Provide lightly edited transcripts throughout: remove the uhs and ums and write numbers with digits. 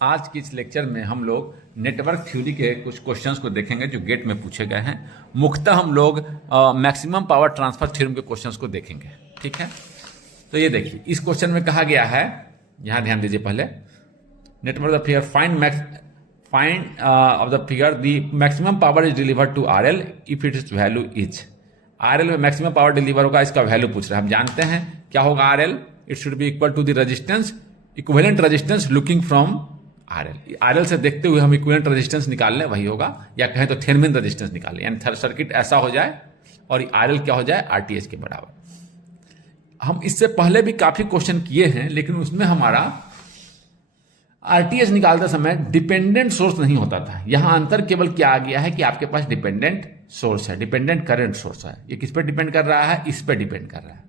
आज की इस लेक्चर में हम लोग नेटवर्क थ्योरी के कुछ क्वेश्चंस को देखेंगे जो गेट में पूछे गए हैं। मुख्यतः हम लोग मैक्सिमम पावर ट्रांसफर थ्योरम के क्वेश्चंस को देखेंगे। ठीक है, तो ये देखिए, इस क्वेश्चन में कहा गया है, यहां ध्यान दीजिए पहले, network of figure find of the figure the maximum power is delivered to R L if its value is. R L में मैक्सिमम पावर डिलीवर होगा, इसका वैल्यू पूछ रहा है। हम जानते हैं क्या होगा R L, it should be equal to the resistance, equivalent resistance looking from R L. R L से देखते हुए हम इक्विवेलेंट रेजिस्टेंस निकाल लें, वही होगा, या कहें तो थेवेनिन रेजिस्टेंस निकाल लें, यानी सर्किट ऐसा हो जाए और आर एल क्या हो जाए, आरटीएच के बराबर। हम इससे पहले भी काफी क्वेश्चन किए हैं, लेकिन उसमें हमारा आरटीएच निकालते समय डिपेंडेंट सोर्स नहीं होता था। यहां अंतर केवल क्या आ गया है कि आपके पास डिपेंडेंट सोर्स है, डिपेंडेंट करंट सोर्स है। ये किस पे डिपेंड कर रहा है, इस पे डिपेंड कर रहा है।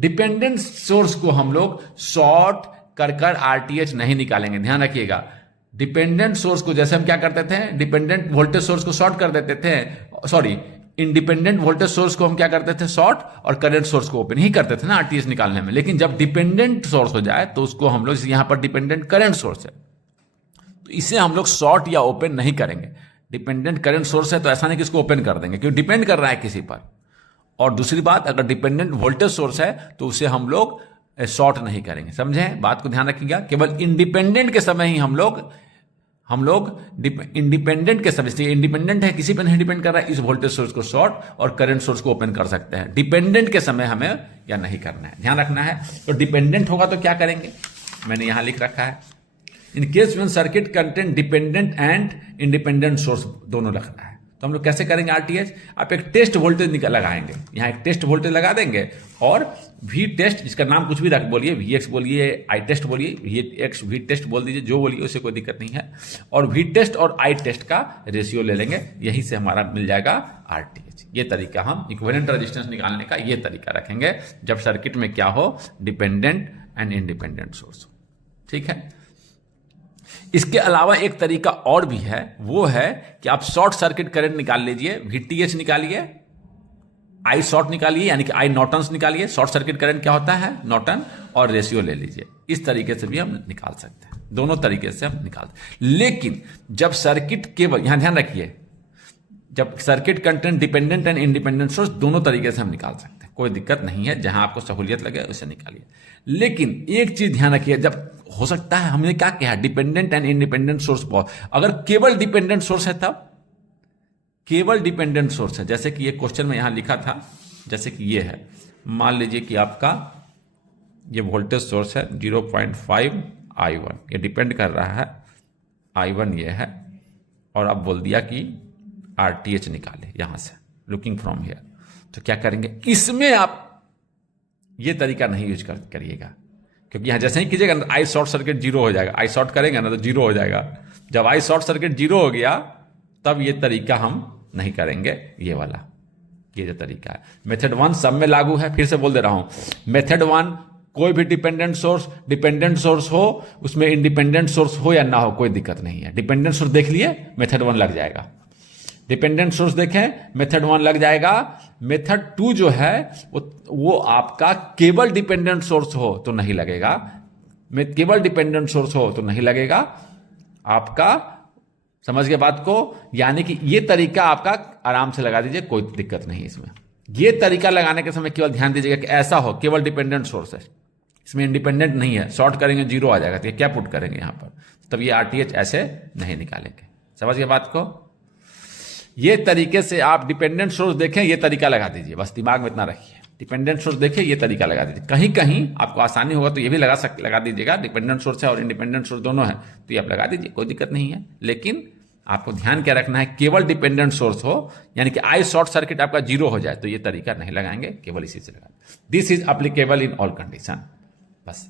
डिपेंडेंट सोर्स को हम लोग शॉर्ट कर आरटीएच नहीं निकालेंगे, ध्यान रखिएगा। डिपेंडेंट सोर्स को जैसे हम क्या करते थे, डिपेंडेंट वोल्टेज सोर्स को शॉर्ट कर देते थे, सॉरी, इंडिपेंडेंट वोल्टेज सोर्स को हम क्या करते थे, शॉर्ट, और करंट सोर्स को ओपन ही करते थे ना आरटीएच निकालने में। लेकिन जब डिपेंडेंट सोर्स हो जाए तो उसको हम लोग, यहां पर डिपेंडेंट करंट सोर्स है तो इसे हम लोग शॉर्ट या ओपन नहीं करेंगे। डिपेंडेंट करंट सोर्स है तो ऐसा नहीं कि इसको ओपन कर देंगे, क्योंकि डिपेंड कर रहा है किसी पर। और दूसरी बात, अगर डिपेंडेंट वोल्टेज सोर्स है तो उसे हम लोग शॉर्ट नहीं करेंगे। समझे, बात को ध्यान रखिएगा। केवल इंडिपेंडेंट के समय ही हम लोग इंडिपेंडेंट के समय, इंडिपेंडेंट है, किसी पर नहीं डिपेंड कर रहा है, इस वोल्टेज सोर्स को शॉर्ट और करंट सोर्स को ओपन कर सकते हैं। डिपेंडेंट के समय हमें या नहीं करना है, ध्यान रखना है। तो डिपेंडेंट होगा तो क्या करेंगे, मैंने यहां लिख रखा है, in case when circuit content dependent and independent source दोनों रखना है। तो हम लोग कैसे करेंगे आरटीएच, आप एक टेस्ट वोल्टेज लगाएंगे, यहां एक टेस्ट वोल्टेज लगा देंगे, और वी टेस्ट, जिसका नाम कुछ भी रख बोलिए, वी एक्स बोलिए, आई टेस्ट बोलिए, वी एक्स वी टेस्ट बोल दीजिए, जो बोलिए, उससे कोई दिक्कत नहीं है। और वी टेस्ट और आई टेस्ट का रेशियो ले लेंगे, यहीं से हमारा मिल जाएगा आरटीएच। ये तरीका, हम इक्विवेलेंट रेजिस्टेंस निकालने का ये तरीका रखेंगे जब सर्किट में क्या हो, डिपेंडेंट एंड इंडिपेंडेंट सोर्स हो। ठीक है, इसके अलावा एक तरीका और भी है, वो है कि आप शॉर्ट सर्किट करंट निकाल लीजिए, वीटीएच निकालिए, आई शॉर्ट निकालिए, यानी कि आई नॉर्टन्स निकालिए। शॉर्ट सर्किट करंट क्या होता है, नॉर्टन, और रेशियो ले लीजिए। इस तरीके से भी हम निकाल सकते हैं, दोनों तरीके से हम निकालते हैं। लेकिन जब सर्किट केवल, यहां ध्यान रखिए, जब circuit content dependent and independent source, दोनों तरीके से हम निकाल सकते हैं, कोई दिक्कत नहीं है, जहां आपको सहूलियत लगे उसे निकालिए। लेकिन एक चीज ध्यान रखिए, जब हो सकता है, हमने क्या कहा, डिपेंडेंट एंड इंडिपेंडेंट सोर्स, अगर केवल डिपेंडेंट सोर्स है तब, केवल डिपेंडेंट सोर्स है, जैसे कि ये क्वेश्चन में यहां लिखा था, जैसे कि ये है, मान लीजिए कि आपका ये वोल्टेज सोर्स है 0.5 I1, ये डिपेंड कर रहा है, I1 ये है, और अब बोल दिया कि आरटीएच निकाले यहां से, लुकिंग फ्रॉम हियर। तो क्या करेंगे, इसमें आप ये तरीका नहीं यूज करिएगा, क्योंकि यहां जैसे ही कीजिएगा ना, आई शॉर्ट सर्किट जीरो हो जाएगा। आई शॉर्ट करेंगे ना तो जीरो हो जाएगा। जब आई शॉर्ट सर्किट जीरो हो गया, तब ये तरीका हम नहीं करेंगे, ये वाला, ये जो तरीका है। मेथड 1 सब में लागू है, फिर से बोल दे रहा हूं, मेथड 1, कोई भी डिपेंडेंट सोर्स हो, उसमें इंडिपेंडेंट सोर्स हो या ना हो, कोई दिक्कत नहीं है। डिपेंडेंट सोर्स देख लिए, मेथड 1 लग जाएगा। डिपेंडेंट सोर्स देखें, मेथड 1 लग जाएगा। मेथड 2 जो है वो आपका केवल डिपेंडेंट सोर्स हो तो नहीं लगेगा, केवल डिपेंडेंट सोर्स हो तो नहीं लगेगा आपका। समझ गए बात को, यानी कि ये तरीका आपका आराम से लगा दीजिए, कोई दिक्कत नहीं इसमें। ये तरीका लगाने के समय केवल ध्यान दीजिएगा कि ऐसा हो, केवल डिपेंडेंट सोर्स है, इसमें इंडिपेंडेंट नहीं है। शॉर्ट करेंगे जीरो आ जाएगा, तो क्या पुट करेंगे यहां पर, तब ये आरटीएच ऐसे नहीं निकालेंगे। समझ गए बात को, ये तरीके से आप डिपेंडेंट सोर्स देखें, ये तरीका लगा दीजिए, बस दिमाग में इतना रखिए। डिपेंडेंट सोर्स देखें, ये तरीका लगा दीजिए। कहीं कहीं आपको आसानी होगा तो ये भी लगा दीजिएगा, डिपेंडेंट सोर्स है और इंडिपेंडेंट सोर्स दोनों है, तो ये आप लगा दीजिए, कोई दिक्कत नहीं है। लेकिन आपको ध्यान क्या रखना है, केवल डिपेंडेंट सोर्स हो, यानी कि आई शॉर्ट सर्किट आपका जीरो हो जाए, तो ये तरीका नहीं लगाएंगे, केवल इसी से लगा। This is applicable in all condition, बस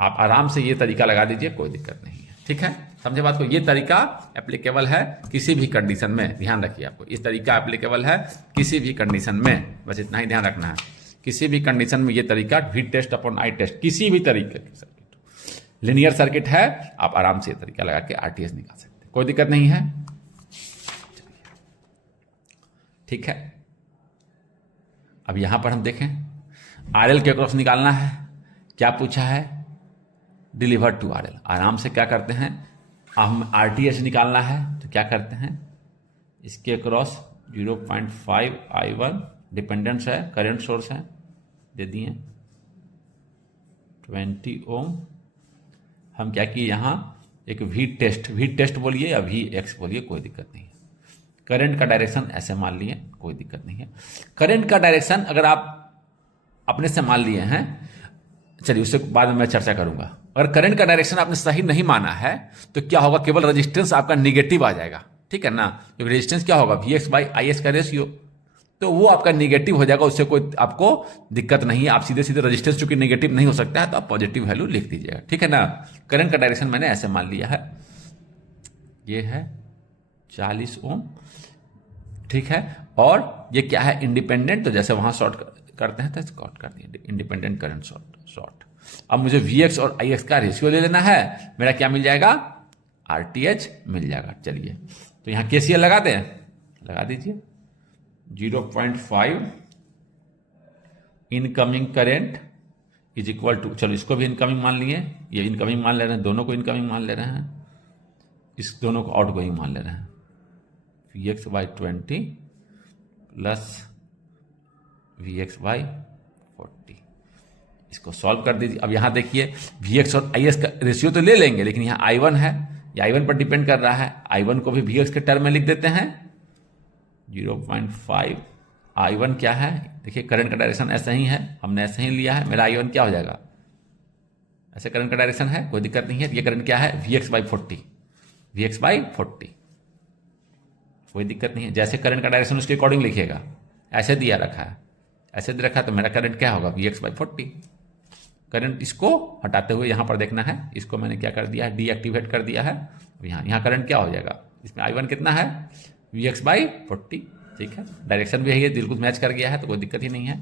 आप आराम से ये तरीका लगा दीजिए, कोई दिक्कत नहीं है। ठीक है, समझे बात को, ये तरीका एप्लीकेबल है किसी भी कंडीशन में, ध्यान रखिए आपको, इस तरीका एप्लीकेबल है किसी भी कंडीशन में, बस इतना ही ध्यान रखना है। किसी भी कंडीशन में ये तरीका, we test upon I test, किसी भी तरीके की सर्किट, लिनियर सर्किट है, आप आराम से ये तरीका लगा के आरटीएस निकाल सकते हैं, कोई दिक्कत नहीं है। ठीक है, अब यहां पर हम देखें, आरएल के क्रॉस निकालना है, क्या पूछा है, डिलीवर टू RL। आराम से क्या करते हैं, हम RTH निकालना है तो क्या करते हैं, इसके अक्रॉस 0.5 I1 डिपेंडेंस है, करंट सोर्स है, दे दिए 20 ओम। हम क्या किए यहाँ एक वी टेस्ट बोलिए या VX बोलिए, कोई दिक्कत नहीं है। करंट का डायरेक्शन ऐसे मान लिए, कोई दिक्कत नहीं है। करंट का डायरेक्शन अगर आप अपने से मान लिए हैं, चलिए उससे बाद में मैं चर्चा करूंगा। अगर करंट का डायरेक्शन आपने सही नहीं माना है तो क्या होगा, केवल रेजिस्टेंस आपका निगेटिव आ जाएगा, ठीक है ना। क्योंकि रेजिस्टेंस क्या होगा, VX/IS का रेशियो, तो वो आपका निगेटिव हो जाएगा, उससे कोई आपको दिक्कत नहीं है। आप सीधे सीधे रेजिस्टेंस चूंकि निगेटिव नहीं हो सकता है तो आप पॉजिटिव वैल्यू लिख दीजिएगा, ठीक है ना। करंट का डायरेक्शन मैंने ऐसे मान लिया है, ये है 40 ओम, ठीक है। और ये क्या है, इंडिपेंडेंट, तो जैसे वहां शॉर्ट करते हैं तो शॉर्ट कर दिए, इंडिपेंडेंट करंट शॉर्ट। अब मुझे VX और IX का रेशियो ले लेना है, मेरा क्या मिल जाएगा, RTH मिल जाएगा। चलिए तो यहां KCL लगा दें, लगा दीजिए। 0.5 incoming current is equal to, चलो इसको भी इनकमिंग मान लिए, ये इनकमिंग मान ले रहे हैं, दोनों को इनकमिंग मान ले रहे हैं, इस दोनों को आउट गोइंग मान ले रहे हैं। VX/20 प्लस VX/40, इसको सॉल्व कर दीजिए। अब यहां देखिए VX और IS का रेशियो तो ले लेंगे, लेकिन यहां I1 है, ये I1 पर डिपेंड कर रहा है। I1 को भी VX के टर्म में लिख देते हैं, 0.5 I1 क्या है, देखिए करंट का डायरेक्शन ऐसा ही है, हमने ऐसे ही लिया है, मेरा I1 क्या हो जाएगा, ऐसे करंट का डायरेक्शन है, कोई दिक्कत नहीं है। ये करंट क्या है, VX/40, कोई दिक्कत नहीं है। जैसे करंट का डायरेक्शन उसके अकॉर्डिंग लिखिएगा, ऐसे दिया रखा है, ऐसे दे रखा है, तो मेरा करंट क्या होगा, VX/40। करंट इसको हटाते हुए यहां पर देखना है, इसको मैंने क्या कर दिया है, डीएक्टिवेट कर दिया है। यहां करंट क्या हो जाएगा, इसमें I1 कितना है, VX/40, ठीक है। डायरेक्शन भी यही है, बिल्कुल मैच कर गया है, तो कोई दिक्कत ही नहीं है।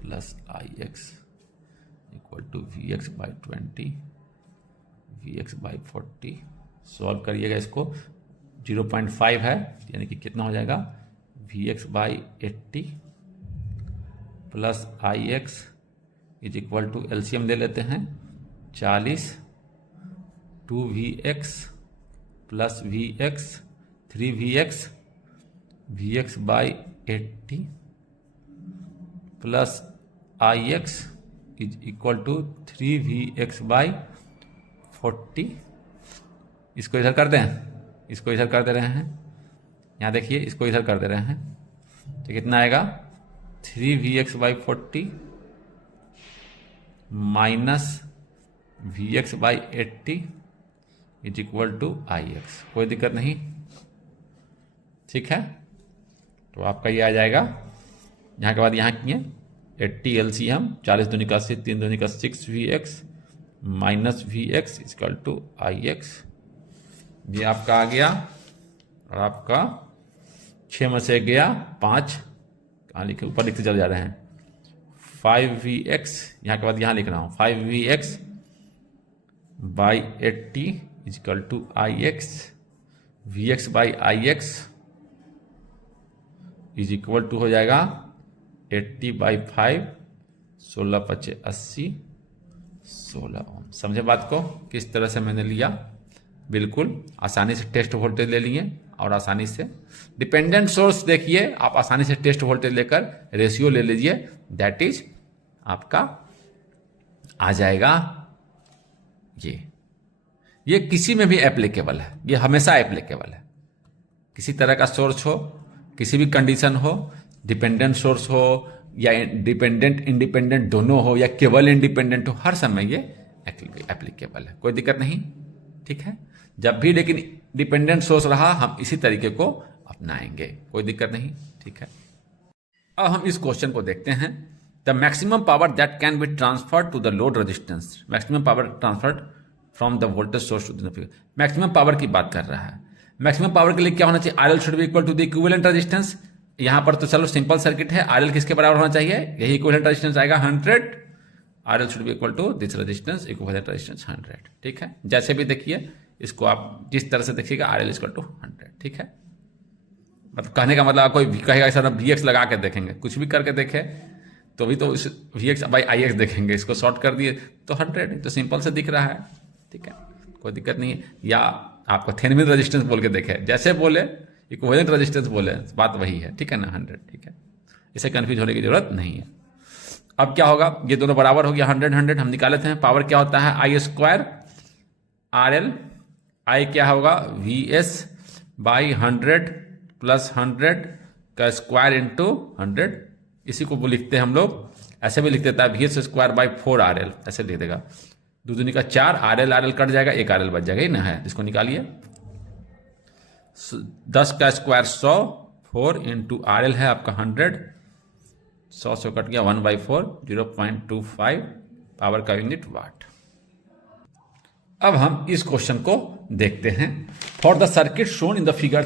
Plus IX equal to VX/20, VX/40, solve करिएगा इसको, 0.5 है, यानी कि कितना हो जाएगा, VX/80 plus IX is equal to, LCM ले लेते हैं, 40, 2VX plus VX, 3VX, VX/80 plus IX is equal to 3VX/40। इसको इधर कर दें, इसको इधर कर दे रहे हैं, यहाँ देखिए इसको इधर कर दे रहे हैं, तो कितना आएगा, 3VX/40 minus VX/80 is equal to IX, कोई दिक्कत नहीं, ठीक है। तो आपका ये आ जाएगा, यहाँ के बाद यहाँ किए 80 LCM, 40 दूनी का 80, 3 दूनी का 6 VX minus VX equal to IX। ये आपका आ गया, और आपका 6 में से गया 5, कहाँ लिखे, ऊपर लिखते चले जा रहे हैं, 5VX, यहाँ के बाद यहाँ लिख रहा हूँ 5VX/80 equal to IX, VX/IX is equal to हो जाएगा 80/5, 16×5 80, 16 ओम। समझे बात को, किस तरह से मैंने लिया, बिल्कुल आसानी से टेस्ट वोल्टेज ले लिए, और आसानी से डिपेंडेंट सोर्स देखिए, आप आसानी से टेस्ट वोल्टेज लेकर रेशियो ले लीजिए, दैट इज आपका आ जाएगा। ये किसी में भी एप्लीकेबल है, ये हमेशा एप्लीकेबल है। किसी तरह का सोर्स हो, किसी भी कंडीशन हो, डिपेंडेंट सोर्स हो या डिपेंडेंट इंडिपेंडेंट दोनों हो या केवल इंडिपेंडेंट हो, हर समय ये एप्लीकेबल है, कोई दिक्कत नहीं, ठीक है। जब भी लेकिन डिपेंडेंट सोर्स रहा, हम इसी तरीके को अपनाएंगे, कोई दिक्कत नहीं, ठीक है। अब हम इस क्वेश्चन को देखते हैं, the maximum power that can be transferred to the load resistance, maximum power transferred from the voltage source to the, maximum power की बात कर रहा है। मैक्सिमम पावर के लिए क्या होना चाहिए, RL should be equal to the equivalent resistance. यहां पर तो चलो सिंपल सर्किट है, RL किसके बराबर होना चाहिए, यही इक्विवेलेंट रेजिस्टेंस आएगा 100, RL should be equal to this resistance, equivalent resistance 100, ठीक है। जैसे भी देखिए इसको आप जिस तरह से देखिएगा, RL इक्वल टू 100, ठीक है। मतलब कहने का मतलब कोई भी कहेगा सर VX लगा के देखेंगे, कुछ भी करके देखे तो अभी तो V X by I X देखेंगे, इसको शॉर्ट कर दिए तो 100, तो सिंपल से दिख रहा है, ठीक है, कोई दिक्कत नहीं है। या आपको थेवेनिन रेजिस्टेंस बोल के देखे, जैसे बोले इक्विवेलेंट रेजिस्टेंस बोले, बात वही है, ठीक है ना, 100, ठीक है, इसे कन्फ्यूज होने की जरूरत नहीं है। अब क्या होगा, ये दोनों बराबर हो गया, 100 हम निकाले थे। पावर क्या होता है, आई स्क्वायर आर एल, आई क्या होगा वी एस बाई 100 प्लस 100 का स्क्वायर इंटू 100, इसी को लिखते हैं हम लोग, ऐसे भी लिख देता है V S square by 4 R L, ऐसे लिख देगा, दूनी का 4, आर एल कट जाएगा, एक आर एल बच जाएगा, ही ना है, इसको निकालिए, 10 का स्क्वायर 100, 4 इंटू आर एल है आपका 100, 100 से कट गया 1/4, 0.25 पावर का यूनिट वाट। अब हम इस क्वेश्चन को देखते हैं। For the circuit shown in the figure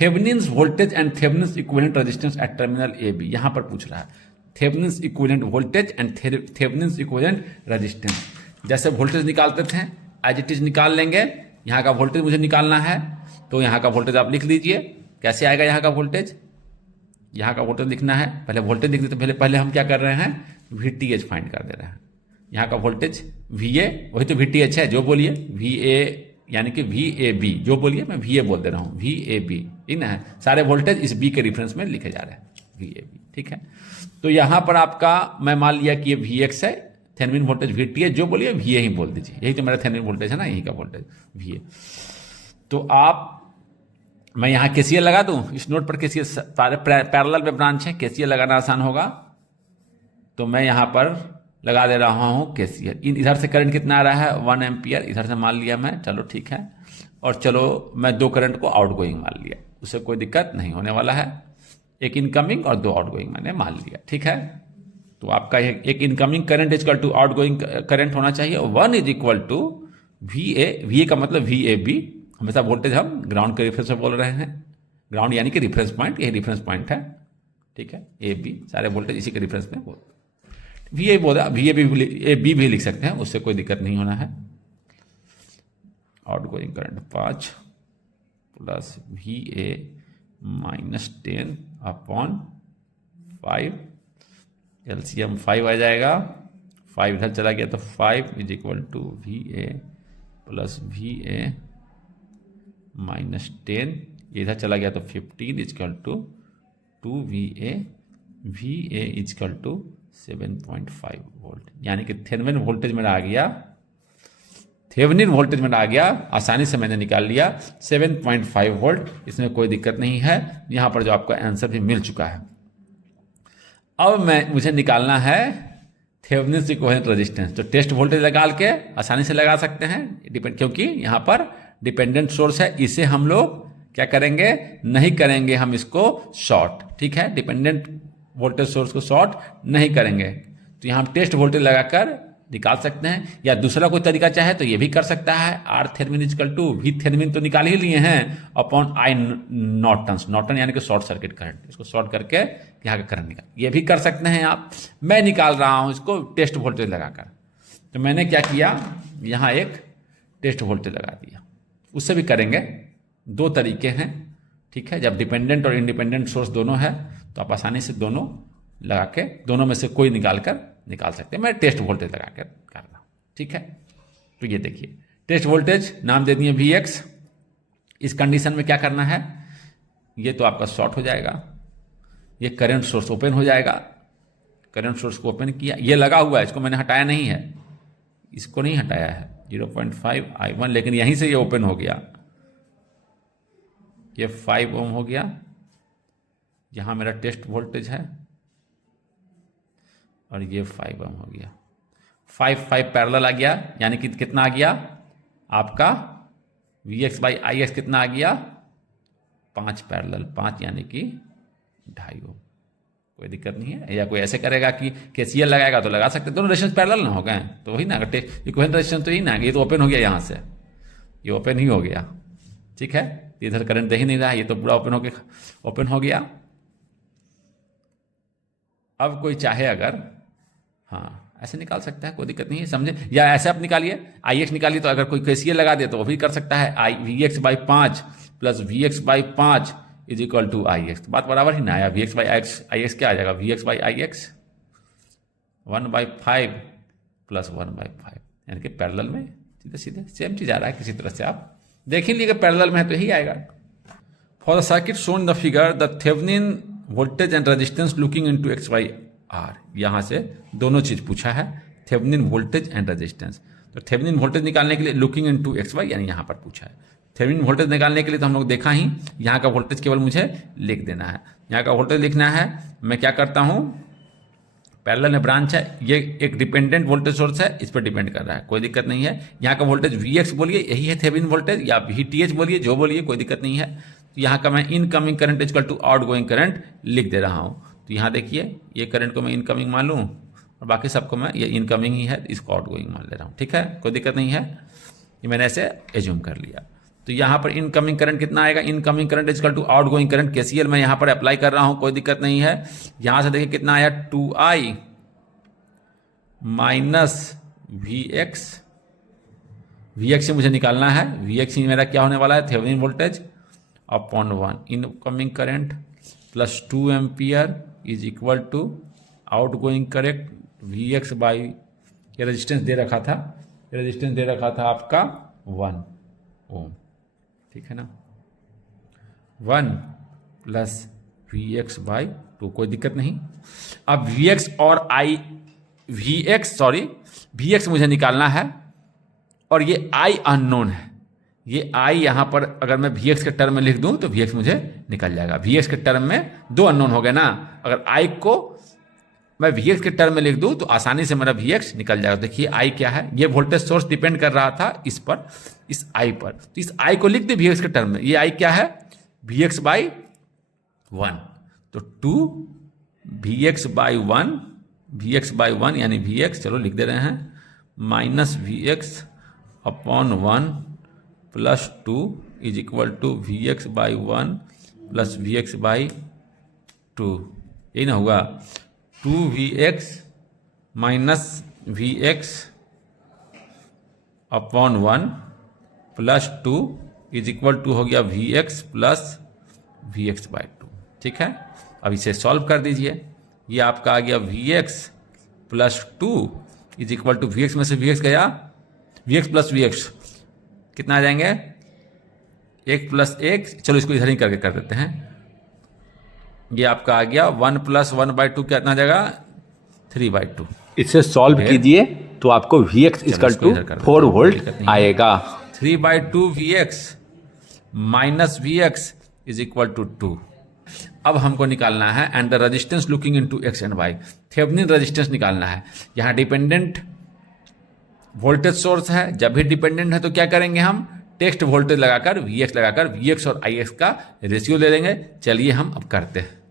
Thevenin's voltage and Thevenin's equivalent resistance at terminal A B, यहां पर पूछ रहा है Thevenin's equivalent voltage and Thevenin's equivalent resistance. जैसे वोल्टेज निकालते थे एज इट इज निकाल लेंगे, यहाँ का वोल्टेज मुझे निकालना है, तो यहाँ का वोल्टेज आप लिख लीजिए, कैसे आएगा यहाँ का वोल्टेज, यहाँ का वोल्टेज लिखना है, पहले वोल्टेज लिख देते, पहले हम क्या कर रहे हैं, VTH फाइंड कर दे रहे हैं। यहाँ का वोल्टेज VA, वही तो VTH है, जो बोलिए VA यानी कि VAB, जो बोलिए, मैं VA बोल दे रहा हूँ, VAB, ठीक ना है, सारे वोल्टेज इस B के रिफरेंस में लिखे जा रहे हैं, VAB, ठीक है। तो यहाँ पर आपका मैं मान लिया कि ये VX है, थेवेनिन वोल्टेज VTH, जो बोलिए VA ही बोल दीजिए, यही तो मेरा थेवेनिन वोल्टेज है ना, यही का वोल्टेज VA। तो मैं यहाँ KCL लगा दूं, इस नोड पर KCL, पैरेलल में ब्रांच है, KCL लगाना आसान होगा, तो मैं यहाँ पर लगा दे रहा हूँ KCL। इधर से करंट कितना आ रहा है 1 एम्पियर, इधर से मान लिया मैं, चलो ठीक है, और चलो मैं 2 करंट को आउटगोइंग मान लिया, उससे कोई दिक्कत नहीं होने वाला है, एक इनकमिंग और 2 आउटगोइंग मैंने मान लिया, ठीक है। तो आपका एक incoming current equal to outgoing current होना चाहिए, 1 इज इक्वल टू VA का मतलब VAB, हमेशा वोल्टेज हम ग्राउंड के रेफरेंस में बोल रहे हैं, ग्राउंड यानी कि रिफरेंस पॉइंट, यही रिफरेंस पॉइंट है, ठीक है, AB, सारे वोल्टेज इसी के रिफरेंस में बोल, VA बोला, VAB भी लिख सकते हैं, उससे कोई दिक्कत नहीं होना है। Outgoing current 5 plus VA minus 10 upon 5, LCM 5 आ जाएगा, 5 इधर चला गया तो 5 is equal to VA plus VA minus 10, इधर चला गया तो 15 is equal to 2VA, VA is equal to 7.5 volt, यानी कि थेवेनिन वोल्टेज मेरा आ गया, थेवेनिन वोल्टेज मेरा आ गया, आसानी से मैंने निकाल लिया 7.5 वोल्ट, इसमें कोई दिक्कत नहीं है। यहाँ पर जो आपका आंसर भी मिल चुका है। अब मुझे निकालना है थेवेनिन इक्विवेलेंट रेजिस्टेंस, तो टेस्ट वोल्टेज लगा के आसानी से लगा सकते हैं, क्योंकि यहाँ पर डिपेंडेंट सोर्स है, इसे हम लोग क्या करेंगे, नहीं करेंगे हम इसको शॉर्ट, ठीक है, डिपेंडेंट वोल्टेज सोर्स को शॉर्ट नहीं करेंगे, तो यहाँ हम टेस्ट वोल्टेज लगाकर निकाल सकते हैं। या दूसरा कोई तरीका चाहे तो ये भी कर सकता है, R Thevenin equal to V Thevenin तो निकाल ही लिए हैं, अपॉन आई नॉर्टन यानी कि शॉर्ट सर्किट करंट, इसको शॉर्ट करके यहाँ का करंट निकाल, ये भी कर सकते हैं आप। मैं निकाल रहा हूँ इसको टेस्ट वोल्टेज लगाकर, तो मैंने क्या किया, यहाँ एक टेस्ट वोल्टेज लगा दिया, उससे भी करेंगे, 2 तरीके हैं, ठीक है। जब डिपेंडेंट और इंडिपेंडेंट सोर्स दोनों है तो आप आसानी से दोनों लगा के, दोनों में से कोई निकाल सकते हैं। मैं टेस्ट वोल्टेज लगा कर रहा हूँ, ठीक है। तो ये देखिए टेस्ट वोल्टेज नाम दे दिए VX। इस कंडीशन में क्या करना है, ये तो आपका शॉर्ट हो जाएगा, ये करंट सोर्स ओपन हो जाएगा, करंट सोर्स को ओपन किया, ये लगा हुआ है, इसको मैंने हटाया नहीं है, इसको नहीं हटाया है, 0.5 I1, लेकिन यहीं से ये ओपन हो गया, ये 5 ओम हो गया, यहाँ मेरा टेस्ट वोल्टेज है, और ये 5 ओम हो गया, 5 पैरेलल आ गया, यानी कि कितना आ गया आपका VX बाई IX कितना आ गया 5 पैरेलल, 5 यानी कि 2.5 ओम, कोई दिक्कत नहीं है। या कोई ऐसे करेगा कि KCL लगाएगा तो लगा सकते, दोनों रेजिस्टेंस पैरेलल ना हो गए तो वही ना, इक्विवेलेंट रेजिस्टेंस तो ही ना, ये तो ओपन हो गया, यहाँ से ये ओपन ही हो गया, ठीक है, इधर करंट दे ही नहीं रहा, ये तो पूरा ओपन हो गया। अब कोई चाहे अगर, हाँ ऐसे निकाल सकता है, कोई दिक्कत नहीं है, समझे, या ऐसे आप निकालिए, IX निकालिए, तो अगर कोई KCL लगा दे तो वो भी कर सकता है, VX by 5 plus VX by 5 is equal to IX, तो बात बराबर ही ना आया, VX बाई IX क्या आ जाएगा, VX बाई IX 1/5 प्लस 1/5, यानी कि पैरेलल में सीधे सीधे सेम चीज आ रहा है। किसी तरह से आप देख ही लीजिए पैरेलल में है तो यही आएगा। For the circuit shown in the figure the Thevenin voltage and resistance looking into X Y are, यहां से दोनों चीज पूछा है, थेवेनिन वोल्टेज एंड रेजिस्टेंस। तो थेवेनिन वोल्टेज निकालने के लिए लुकिंग इनटू एक्स वाई यानी यहां पर पूछा है। थेवेनिन वोल्टेज निकालने के लिए तो हम लोग देखा ही, यहाँ का वोल्टेज केवल मुझे लिख देना है। यहाँ का वोल्टेज लिखना है, मैं क्या करता हूँ, पैरेलल में ब्रांच है, ये एक डिपेंडेंट वोल्टेज सोर्स है, इस पर डिपेंड कर रहा है, कोई दिक्कत नहीं है। यहाँ का वोल्टेज Vx बोलिए, यही है थेवेनिन वोल्टेज, या Vth बोलिए, जो बोलिए कोई दिक्कत नहीं है। तो यहाँ का मैं incoming current equal to outgoing current लिख दे रहा हूँ। तो यहाँ देखिए, ये करंट को मैं इनकमिंग मान लूँ और बाकी सबको मैं, ये इनकमिंग ही है, इसको आउट गोइंग मान ले रहा हूँ। ठीक है, कोई दिक्कत नहीं है, ये मैंने ऐसे एज्यूम कर लिया। तो यहाँ पर इनकमिंग करंट कितना आएगा, incoming current equal to outgoing current, KCL मैं यहाँ पर अप्लाई कर रहा हूँ, कोई दिक्कत नहीं है। यहाँ से देखिए कितना आया, 2i माइनस Vx, Vx से मुझे निकालना है, Vx ही मेरा क्या होने वाला है, Thevenin voltage upon 1 incoming current plus 2 ampere is equal to outgoing current Vx by, ये रेजिस्टेंस दे रखा था, रेजिस्टेंस दे रखा था आपका 1 ओम, ठीक है ना, 1 प्लस Vx बाई 2, कोई दिक्कत नहीं। अब Vx और Vx मुझे निकालना है और ये I अननोन है। ये I यहां पर अगर मैं Vx के टर्म में लिख दूं तो Vx मुझे निकल जाएगा। Vx के टर्म में दो अननोन हो गए ना, अगर I को मैं Vx के टर्म में लिख दूं तो आसानी से मेरा Vx निकल जाएगा। देखिए I क्या है, ये वोल्टेज सोर्स डिपेंड कर रहा था इस पर, इस I पर, तो इस I को लिख दे Vx के टर्म में। ये I क्या है, Vx बाई 1, तो 2 Vx बाई 1, Vx बाई 1 यानी Vx, चलो लिख दे रहे हैं, minus Vx upon 1 plus 2 is equal to Vx by 1 plus Vx by 2, यही ना हुआ, 2Vx minus Vx upon 1 plus 2 is equal to हो गया Vx प्लस Vx बाई 2। ठीक है, अब इसे सॉल्व कर दीजिए, ये आपका आ गया Vx plus 2 is equal to Vx में से Vx गया, Vx प्लस Vx कितना आ जाएंगे, 1 प्लस 1, चलो इसको इधर ही करके कर देते हैं, ये आपका आ गया 1 प्लस 1/2 कितना आ जाएगा, 3/2। इसे सॉल्व कीजिए तो आपको Vx इक्वल टू 4 वोल्ट आएगा। 3/2 Vx minus Vx is equal to 2। अब हमको निकालना है and the resistance looking into X and Y, Thevenin resistance निकालना है। यहाँ डिपेंडेंट वोल्टेज सोर्स है, जब भी डिपेंडेंट है तो क्या करेंगे हम, टेस्ट वोल्टेज लगाकर Vx और Ix का रेशियो ले लेंगे। चलिए हम अब करते हैं।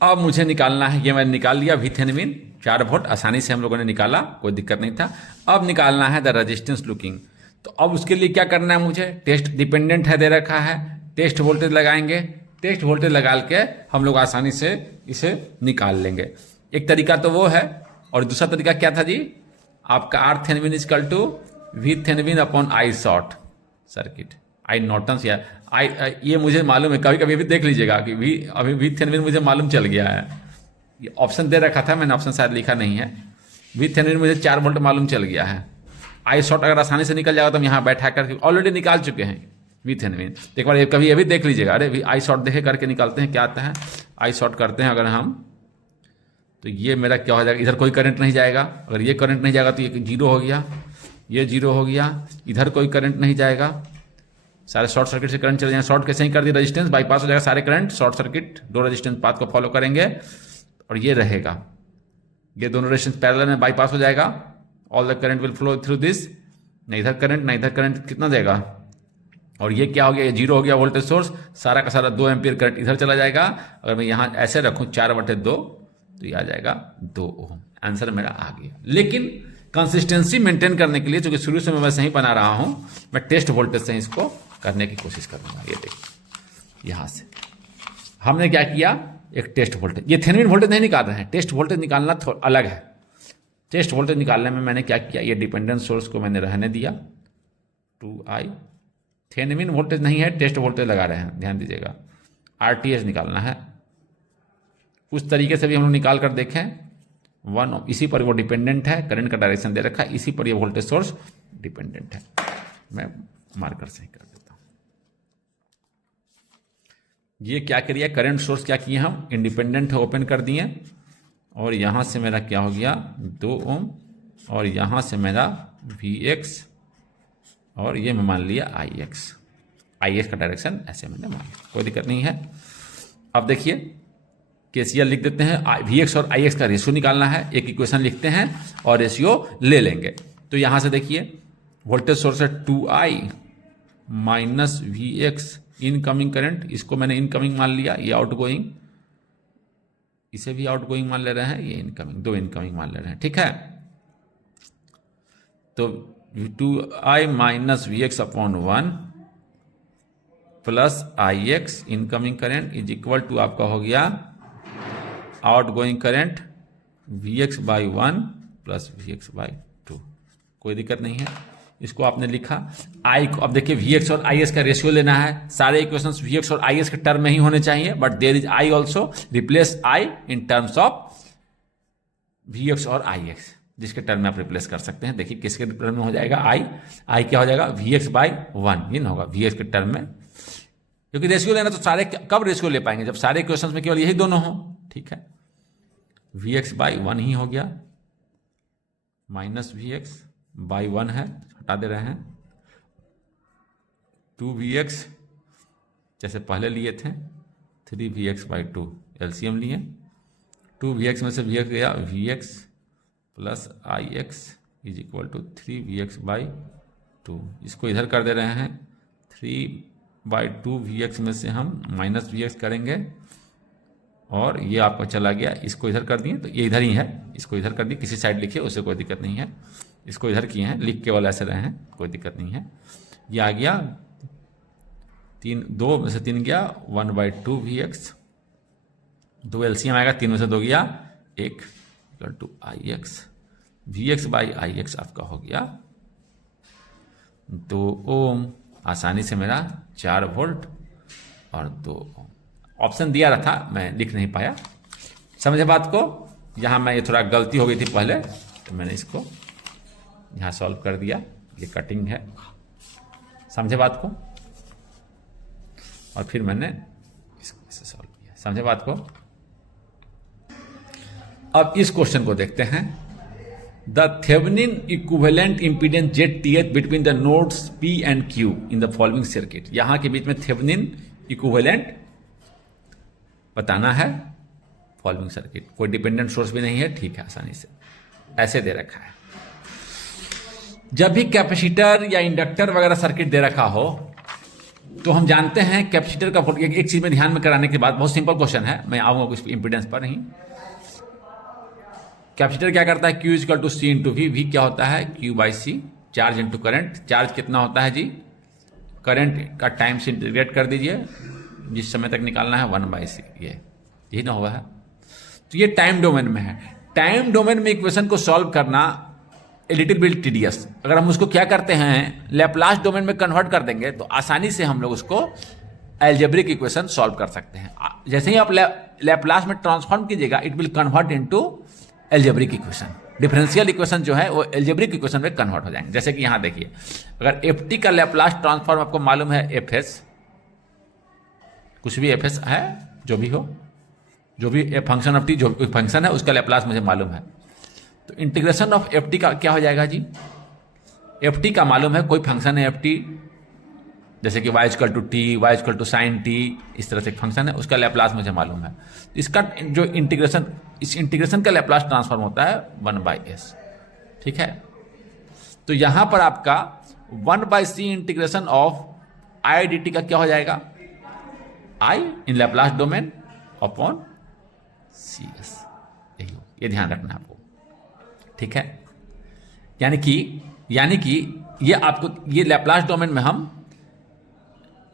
अब मुझे निकालना है, ये मैंने निकाल लिया VThevenin 4 वोल्ट, आसानी से हम लोगों ने निकाला, कोई दिक्कत नहीं था। अब निकालना है द रेजिस्टेंस लुकिंग, तो अब उसके लिए क्या करना है मुझे, टेस्ट डिपेंडेंट है दे रखा है, टेस्ट वोल्टेज लगाएंगे, टेस्ट वोल्टेज लगा के हम लोग आसानी से इसे निकाल लेंगे। एक तरीका तो वो है, और दूसरा तरीका क्या था जी, आपका RThevenin equal to VThevenin upon I short circuit, I Norton's या I, ये मुझे मालूम है, कभी कभी भी देख लीजिएगा कि अभी VThevenin मुझे मालूम चल गया है, ये ऑप्शन दे रखा था, मैंने ऑप्शन शायद लिखा नहीं है। VThevenin मुझे 4 वोल्ट मालूम चल गया है, I शॉर्ट अगर आसानी से निकल जाएगा तो हम यहाँ बैठा कर ऑलरेडी निकाल चुके हैं VThevenin। एक बार कभी ये भी देख लीजिएगा, अरे I शॉर्ट देखे करके निकालते हैं क्या आता है, I शॉर्ट करते हैं अगर हम, तो ये मेरा क्या हो जाएगा, इधर कोई करंट नहीं जाएगा, अगर ये करंट नहीं जाएगा तो ये 0 हो गया, ये 0 हो गया, इधर कोई करंट नहीं जाएगा, सारे शॉर्ट सर्किट से करंट चले जाएंगे। शॉर्ट कैसे ही कर दिया, रेजिस्टेंस बाईपास हो जाएगा, सारे current short circuit 2 resistance path को फॉलो करेंगे और ये रहेगा, ये दोनों रेजिस्टेंस पैरेलल में बाईपास हो जाएगा, all the current will flow through this, ना इधर करंट ना इधर करंट, कितना देगा, और ये क्या हो गया, ये 0 हो गया वोल्टेज सोर्स, सारा का सारा 2 एम्पियर करंट इधर चला जाएगा। अगर मैं यहाँ ऐसे रखूँ 4/2 तो ये आ जाएगा 2 ओम। आंसर मेरा आ गया। लेकिन कंसिस्टेंसी मेंटेन करने के लिए, चूंकि शुरू से मैं वैसे ही बना रहा हूं, मैं टेस्ट वोल्टेज से इसको करने की कोशिश करूंगा। ये देखिए, यहां से हमने क्या किया, एक टेस्ट वोल्टेज, ये थेवेनिन वोल्टेज नहीं निकाल रहे हैं, टेस्ट वोल्टेज निकालना अलग है। टेस्ट वोल्टेज निकालने में मैंने क्या किया, ये डिपेंडेंट सोर्स को मैंने रहने दिया 2i, थेवेनिन वोल्टेज नहीं है, टेस्ट वोल्टेज लगा रहे हैं, ध्यान दीजिएगा। RTH निकालना है, उस तरीके से भी हम लोग निकाल कर देखें 1 ओम, इसी पर वो डिपेंडेंट है, करंट का डायरेक्शन दे रखा है, इसी पर ये वोल्टेज सोर्स डिपेंडेंट है। मैं मार्कर से ही कर देता हूं। ये क्या करिए, करंट सोर्स क्या किए हम, इंडिपेंडेंट है, ओपन कर दिए, और यहां से मेरा क्या हो गया 2 ओम, और यहां से मेरा Vx, और ये मैं मान लिया Ix का डायरेक्शन ऐसे मैंने मान लिया, कोई दिक्कत नहीं है। अब देखिए केसीएल लिख देते हैं, Vx और Ix का रेशियो निकालना है, एक इक्वेशन लिखते हैं और रेशियो ले लेंगे। तो यहां से देखिए वोल्टेज सोर्स है 2I minus Vx incoming current, इसको मैंने इनकमिंग मान लिया, ये आउटगोइंग, इसे भी आउटगोइंग मान ले रहे हैं, ये इनकमिंग, दो इनकमिंग मान ले रहे हैं, ठीक है। तो 2I minus Vx upon 1 plus Ix incoming current is equal to आपका हो गया outgoing current Vx by 1 plus Vx by 2, कोई दिक्कत नहीं है। इसको आपने लिखा, I को अब देखिए Vx और Is का रेशियो लेना है, सारे इक्वेशंस Vx और Is के टर्म में ही होने चाहिए, but there is I also, replace I in terms of Vx और Ix, जिसके टर्म में आप रिप्लेस कर सकते हैं। देखिए किसके टर्म में हो जाएगा, I क्या हो जाएगा Vx बाई 1, ये ना होगा Vx के टर्म में, क्योंकि रेशियो लेना तो सारे, कब रेशियो ले पाएंगे जब सारे इक्वेशंस में केवल यही दोनों हो, ठीक है। Vx बाई 1 ही हो गया, माइनस Vx बाई 1 है, हटा दे रहे हैं, 2Vx जैसे पहले लिए थे, 3Vx बाई 2 एलसीएम लिए, 2Vx में से Vx गया, Vx plus Ix is equal to 3Vx by 2, इसको इधर कर दे रहे हैं, 3/2 Vx में से हम माइनस Vx करेंगे, और ये आपका चला गया, इसको इधर कर दिए, तो ये इधर ही है, इसको इधर कर दिए, किसी साइड लिखिए उससे कोई दिक्कत नहीं है, इसको इधर किए हैं, लिख केवल ऐसे रहे हैं, कोई दिक्कत नहीं है। ये आ गया 2 में से 3 गया 1/2 Vx, 2 एलसीएम आएगा, 3 में से 2 गया 1 equal to Ix, Vx by Ix आपका हो गया 2 ओम, आसानी से मेरा 4 वोल्ट और 2 ओम। ऑप्शन दिया रहा था, मैं लिख नहीं पाया, समझे बात को। यहाँ मैं, ये थोड़ा गलती हो गई थी पहले, तो मैंने इसको यहाँ सॉल्व कर दिया, ये कटिंग है, समझे बात को, और फिर मैंने इससे सॉल्व किया, समझे बात को। अब इस क्वेश्चन को देखते हैं, the Thevenin equivalent impedance ZTH between the nodes P and Q in the following circuit. यहां के बीच में थेवेनिन इक्विवेलेंट बताना है, फॉलोइंग सर्किट, कोई डिपेंडेंट सोर्स भी नहीं है, ठीक है, आसानी से ऐसे दे रखा है। जब भी कैपेसिटर या इंडक्टर वगैरह सर्किट दे रखा हो, तो हम जानते हैं कैपेसिटर का, एक चीज में ध्यान में कराने के बाद, बहुत सिंपल क्वेश्चन है, मैं आऊंगा कुछ इंपीडेंस पर नहीं। कैपेसिटर क्या करता है, Q equal to C into V, V क्या होता है Q by C, charge into current, charge कितना होता है जी, करंट का टाइम से इंटीग्रेट कर दीजिए, जिस समय तक निकालना है 1/C, ये यही ना हुआ है। तो ये टाइम डोमेन में है, टाइम डोमेन में इक्वेशन को सॉल्व करना ए लिटिल बिट टीडियस। अगर हम उसको क्या करते हैं, लैप्लास डोमेन में कन्वर्ट कर देंगे, तो आसानी से हम लोग उसको एल्जेब्रिक इक्वेशन सॉल्व कर सकते हैं। जैसे ही आप लैप्लास में ट्रांसफॉर्म कीजिएगा, it will convert into algebraic equation, differential equation जो है वो एल्जेब्रिक इक्वेशन में कन्वर्ट हो जाएंगे। जैसे कि यहां देखिए, अगर ft का लैप्लास ट्रांसफॉर्म आपको मालूम है, fs, कुछ भी fs है, जो भी हो, जो भी फंक्शन ऑफ t, जो भी फंक्शन है उसका लैप्लास मुझे मालूम है, तो इंटीग्रेशन ऑफ ft का क्या हो जाएगा जी, ft का मालूम है, कोई फंक्शन है ft, जैसे कि y equal to t, y equal to sine t, इस तरह से एक फंक्शन है, उसका लैप्लास मुझे मालूम है। इसका जो इंटीग्रेशन, इस इंटीग्रेशन का लैप्लास ट्रांसफॉर्म होता है 1/s, ठीक है। तो यहां पर आपका 1/c integration of i dt का क्या हो जाएगा, i in Laplace domain upon cs, यही हो, ये ध्यान रखना आपको, ठीक है। यानी कि ये आपको, ये लैप्लास डोमेन में हम,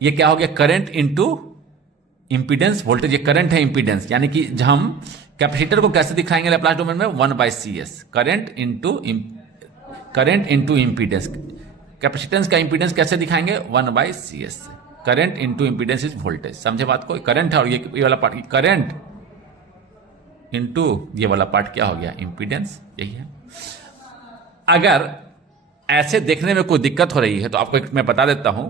ये क्या हो गया, करंट इंटू इंपीडेंस वोल्टेज, ये करंट है इंपीडेंस, यानी कि हम कैपेसिटर को कैसे दिखाएंगे लैप्लास डोमेन में, 1/CS, current into impedance. Capacitance का इंपीडेंस कैसे दिखाएंगे, 1/CS, current into impedance is voltage, समझे बात को। करंट है, और ये वाला पार्ट, करंट इंटू ये वाला पार्ट क्या हो गया, इम्पीडेंस, यही है। अगर ऐसे देखने में कोई दिक्कत हो रही है तो आपको एक मैं बता देता हूं,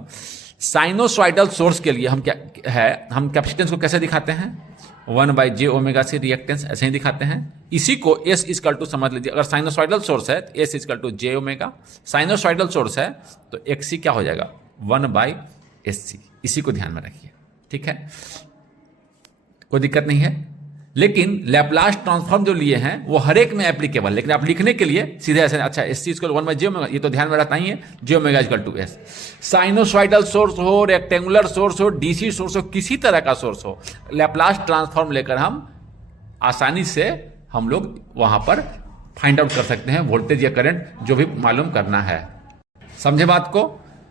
साइनोसॉइडल सोर्स के लिए हम क्या है, हम कैपेसिटेंस को कैसे दिखाते हैं, 1/j ओमेगा सी, रिएक्टेंस ऐसे ही दिखाते हैं। इसी को S इक्वल टू समझ लीजिए, अगर साइनोसॉइडल सोर्स है तो S equal to j omega, sinusoidal source है तो XC क्या हो जाएगा, 1/SC। इसी को ध्यान में रखिए, ठीक है, कोई दिक्कत नहीं है। लेकिन लैप्लास ट्रांसफॉर्म जो लिए हैं वो हर एक में एप्लीकेबल, लेकिन आप लिखने के लिए सीधे ऐसे, अच्छा SC इक्वल 1/j ओमेगा, ये तो ध्यान में रहता ही है, j omega equal to S। Sinusoidal source हो, रेक्टेंगुलर सोर्स हो, DC सोर्स हो, किसी तरह का सोर्स हो, लैप्लास ट्रांसफॉर्म लेकर हम आसानी से हम लोग वहां पर फाइंड आउट कर सकते हैं वोल्टेज या करंट, जो भी मालूम करना है। समझे बात को।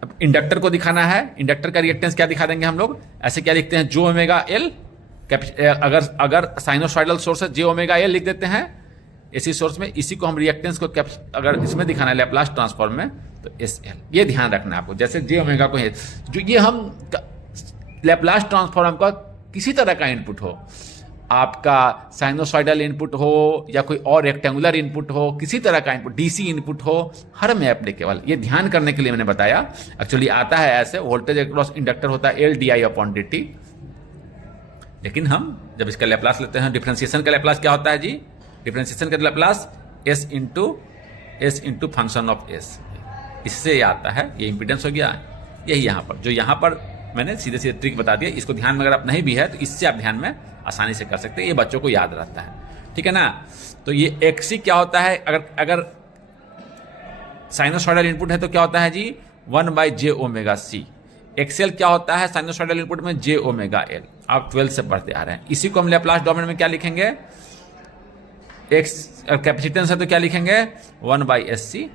अब इंडक्टर को दिखाना है, इंडक्टर का रिएक्टेंस क्या दिखा देंगे हम लोग, ऐसे क्या लिखते हैं, j ओमेगा L। अगर साइनोसॉइडल सोर्स है j ओमेगा L लिख देते हैं इसी सोर्स में। इसी को हम रिएक्टेंस को अगर इसमें दिखाना है लैप्लास ट्रांसफॉर्म में तो SL, ये ध्यान रखना है आपको। जैसे j ओमेगा को है, जो ये हम लैप्लास ट्रांसफॉर्म का किसी तरह का इनपुट हो, आपका साइनोसॉइडल इनपुट हो या कोई और रेक्टेंगुलर इनपुट हो, किसी तरह का इनपुट, DC इनपुट हो, हर में एप्लीकेबल। ये ध्यान करने के लिए मैंने बताया। एक्चुअली आता है ऐसे, वोल्टेज अक्रॉस इंडक्टर होता है LdI/dt, लेकिन हम जब इसका लैप्लास लेते हैं, डिफरेंशिएशन का लैप्लास क्या होता है जी, डिफरेंशिएशन का Laplace S into function of S, इससे ये आता है। ये इंपीडेंस हो गया, यही यहाँ पर, जो यहाँ पर मैंने सीधे सीधे ट्रिक बता दिया। इसको ध्यान में अगर आप नहीं भी है तो इससे आप ध्यान में आसानी से कर सकते हैं, ये बच्चों को याद रहता है, ठीक है ना। तो ये XC क्या होता है, अगर साइनोसॉइडल इनपुट है तो क्या होता है जी, 1/j ओमेगा C। XL क्या होता है साइनोसॉइडल इनपुट में, j ओमेगा L। आप 12 से पढ़ते आ रहे हैं। इसी को हम लैप्लास डोमेन में क्या लिखेंगे, X कैपेसिटेंस है तो क्या लिखेंगे, 1/SC।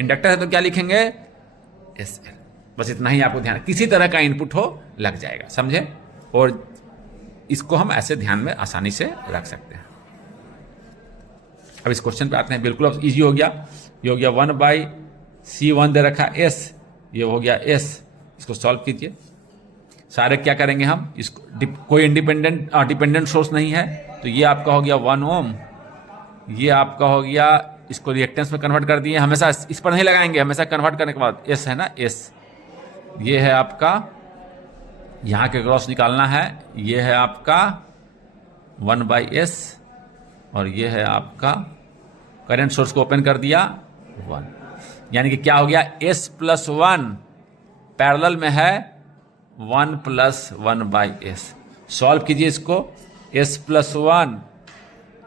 इंडक्टर है तो क्या लिखेंगे, SL। बस इतना ही आपको ध्यान, किसी तरह का इनपुट हो लग जाएगा, समझे। और इसको हम ऐसे ध्यान में आसानी से रख सकते हैं। अब इस क्वेश्चन पे आते हैं, बिल्कुल अब इजी हो गया। ये हो गया 1/C1 दे रखा S, ये हो गया S। इसको सॉल्व कीजिए। सारे क्या करेंगे हम, इसको कोई डिपेंडेंट सोर्स नहीं है तो ये आपका हो गया 1 ओम, ये आपका हो गया, इसको रिएक्टेंस में कन्वर्ट कर दिए। हमेशा इस पर नहीं लगाएंगे, हमेशा कन्वर्ट करने के बाद S है ना, S। ये है आपका, यहाँ के क्रॉस निकालना है, ये है आपका 1/S, और ये है आपका करंट सोर्स को ओपन कर दिया 1, यानी कि क्या हो गया, S+1 पैरेलल में है 1 + 1/S। सॉल्व कीजिए इसको, S+1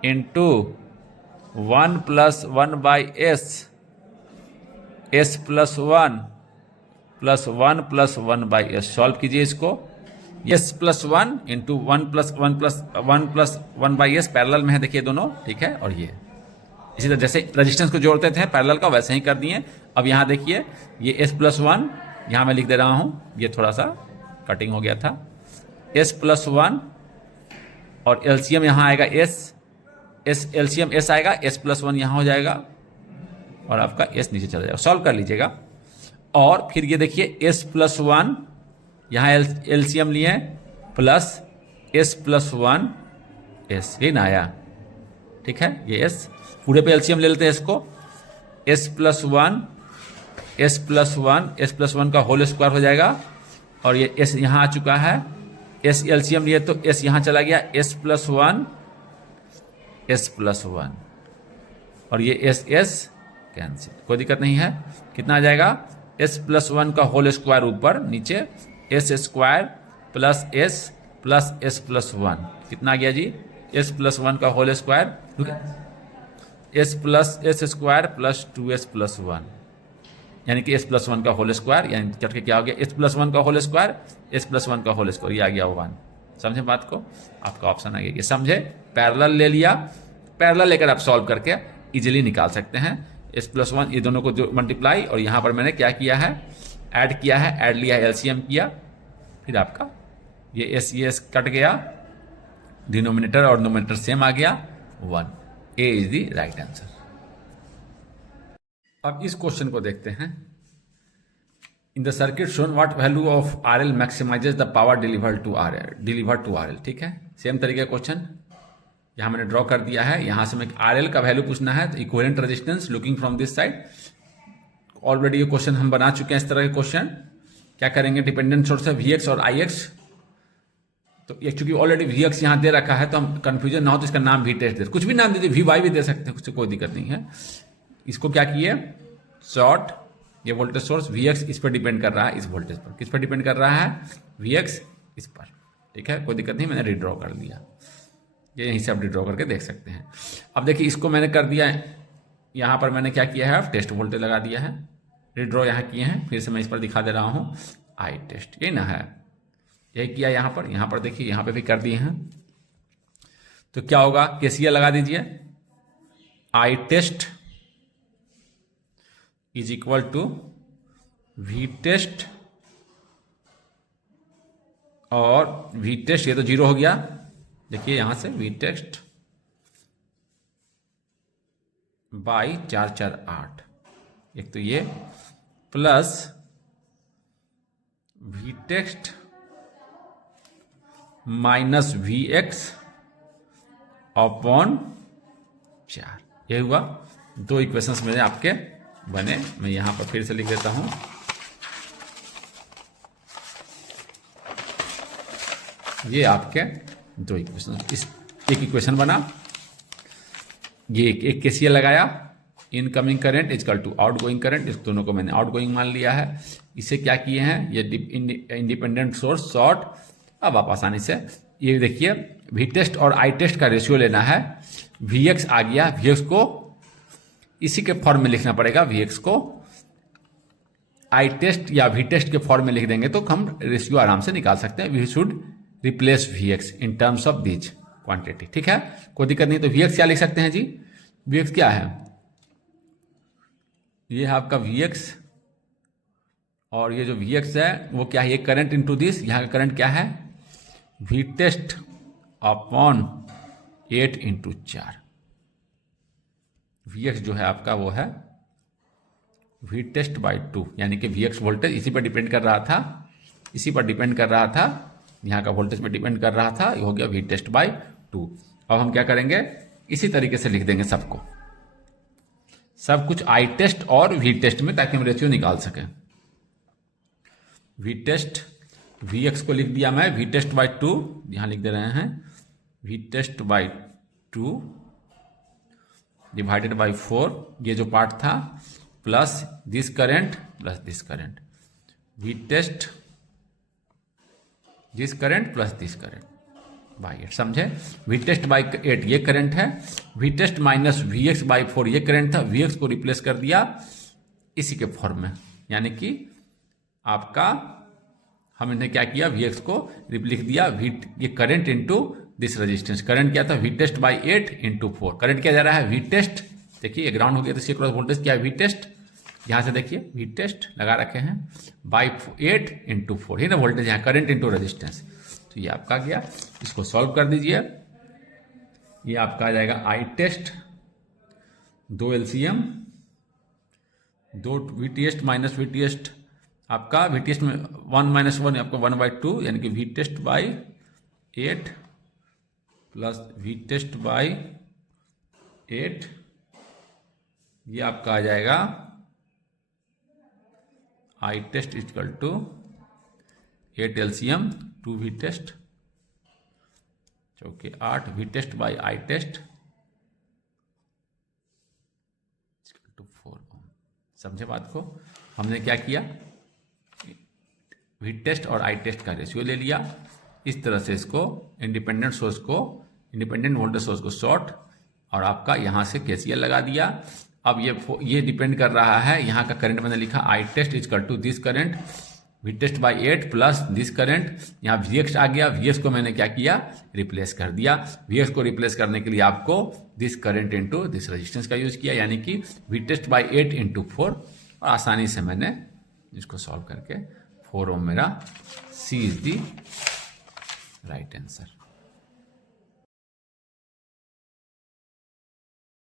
into 1 + 1/S, S+1 + 1 + 1/S। Solve कीजिए इसको, S+1 इंटू 1 + 1/S पैरेलल में है, देखिए दोनों, ठीक है। और ये इसी तरह जैसे रेजिस्टेंस को जोड़ते थे पैरेलल का, वैसे ही कर दिए। अब यहाँ देखिए, ये S+1 यहाँ मैं लिख दे रहा हूँ, ये थोड़ा सा कटिंग हो गया था, S+1 और LCM यहाँ आएगा LCM S आएगा, S+1 यहाँ हो जाएगा और आपका S नीचे चला जाएगा। सॉल्व कर लीजिएगा। और फिर ये देखिए, S+1 यहाँ LCM लिए प्लस S+1 S, ये ना आया, ठीक है। ये S पूरे पे LCM ले लेते हैं इसको, S+1 का होल स्क्वायर हो जाएगा, और ये S यहाँ आ चुका है, S LCM लिए तो S यहाँ चला गया, S+1 और ये S कैंसिल, कोई दिक्कत नहीं है। कितना आ जाएगा, S+1 का होल स्क्वायर ऊपर नीचे, S² plus S plus S+1, कितना आ गया जी, S+1 का whole square, S plus S² plus 2S+1, यानी कि S+1 का होल स्क्वायर, यानी करके क्या हो गया, S+1 का होल स्क्वायर, S+1 का होल स्क्वायर, ये आ गया 1। समझे बात को, आपका ऑप्शन आ गया, ये समझे। पैरेलल ले लिया, पैरेलल लेकर आप सॉल्व करके इजीली निकाल सकते हैं। S+1 ये दोनों को जो मल्टीप्लाई, और यहाँ पर मैंने क्या किया है, ऐड किया है, ऐड लिया है, LCM किया, फिर आपका ये S कट गया, डिनोमिनेटर और नोमिनेटर सेम आ गया, 1। A is the right answer. अब इस क्वेश्चन को देखते हैं। In the circuit shown what value of RL maximises the power delivered to RL, ठीक है। सेम तरीके का क्वेश्चन, यहाँ मैंने ड्रॉ कर दिया है। यहाँ से मैं RL का वैल्यू पूछना है, तो equivalent resistance looking from this side. Already ये क्वेश्चन हम बना चुके हैं इस तरह के क्वेश्चन। क्या करेंगे, डिपेंडेंट सोर्स है VX और IX, तो ये चूंकि ऑलरेडी VX यहाँ दे रखा है तो हम कंफ्यूजन ना हो तो इसका नाम V टेस्ट दे, कुछ भी नाम दीजिए, VY भी दे सकते हैं, कुछ कोई दिक्कत नहीं है। इसको क्या किए, शॉर्ट, ये वोल्टेज सोर्स VX इस पर डिपेंड कर रहा है, इस वोल्टेज पर। किस पर डिपेंड कर रहा है, VX इस पर, ठीक है, कोई दिक्कत नहीं, मैंने रीड्रॉ कर दिया। ये यहीं से आप रीड्रॉ करके देख सकते हैं। अब देखिए इसको मैंने कर दिया, यहाँ पर मैंने क्या किया है, टेस्ट वोल्टेज लगा दिया है, रीड्रॉ यहाँ किए हैं। फिर से मैं इस पर दिखा दे रहा हूँ, आई टेस्ट, ये ना है, यही किया यहाँ पर देखिए, यहाँ पे भी कर दिए हैं। तो क्या होगा, KCL लगा दीजिए, I test is equal to V test, और V टेस्ट ये तो 0 हो गया, देखिए यहां से V टेस्ट बाई 448, एक तो ये, plus V test minus VX upon 4, ये हुआ। दो इक्वेशंस मेरे आपके बने। मैं यहां पर फिर से लिख देता हूं, ये आपके दो इक्वेशन, इस एक इक्वेशन बना, ये एक KCL लगाया, incoming current is equal to outgoing current, इस दोनों को मैंने आउटगोइंग मान लिया है। इसे क्या किए हैं, ये इंडिपेंडेंट सोर्स शॉर्ट। अब आप आसानी से ये देखिए, V टेस्ट और I टेस्ट का रेशियो लेना है। VX आ गया, VX को इसी के फॉर्म में लिखना पड़ेगा, VX को I टेस्ट या V टेस्ट के फॉर्म में लिख देंगे तो हम रेशियो आराम से निकाल सकते हैं। We should replace VX in terms of this quantity, ठीक है, कोई दिक्कत नहीं। तो VX क्या लिख सकते हैं जी, VX क्या है, ये है आपका VX, और ये जो VX है वो क्या है, ये करंट इनटू दिस, यहाँ का करंट क्या है, V test upon 8 into 4। VX जो है आपका वो है V टेस्ट बाई 2, यानी कि VX वोल्टेज इसी पर डिपेंड कर रहा था, इसी पर डिपेंड कर रहा था, यहाँ का वोल्टेज में डिपेंड कर रहा था, ये हो गया V टेस्ट बाई 2। अब हम क्या करेंगे, इसी तरीके से लिख देंगे सबको, सब कुछ I टेस्ट और V टेस्ट में, ताकि हम रेशियो निकाल सकें। V टेस्ट, VX को लिख दिया मैं V टेस्ट बाई 2, यहाँ लिख दे रहे हैं V test by 2 divided by 4, ये जो पार्ट था, plus this current plus this current, V test this current plus this current by 8, समझे। V टेस्ट बाई 8 ये करंट है, V test minus VX by 4 ये करंट था, VX को replace कर दिया इसी के फॉर्म में, यानी कि आपका हमने क्या किया, VX को लिख दिया ये current into this resistance. Current क्या था, V test by 8 into 4, current क्या जा रहा है, V टेस्ट, देखिए ग्राउंड हो गया तो इसके क्रॉस वोल्टेज क्या है, V टेस्ट, यहाँ से देखिए V टेस्ट लगा रखे हैं बाई 8 इंटू 4, ही ना वोल्टेज, यहाँ करंट इंटू रेजिस्टेंस। तो ये आपका गया, इसको सॉल्व कर दीजिए, ये आपका आ जाएगा I test, 2 LCM, 2 V test minus V test, आपका V टेस्ट में 1 माइनस 1 आपका 1/2, यानी कि V test by 8 plus V test by 8, ये आपका आ जाएगा I test equal to 8 LCM 2 V test चौके 8 V test by I test equal to 4 ohm. समझे बात को, हमने क्या किया, V टेस्ट और I टेस्ट का रेशियो ले लिया, इस तरह से इसको इंडिपेंडेंट सोर्स को, इंडिपेंडेंट वोल्टेज सोर्स को शॉर्ट, और आपका यहाँ से KCL लगा दिया। अब ये डिपेंड कर रहा है, यहाँ का करंट मैंने लिखा I test equal to this current V test by 8 plus this current, यहाँ VX आ गया, VX को मैंने क्या किया, रिप्लेस कर दिया। VX को रिप्लेस करने के लिए आपको this current into this resistance का यूज किया, यानी कि V टेस्ट बाई 8 इंटू 4, और आसानी से मैंने इसको सॉल्व करके 4 ओम मेरा C is the right answer.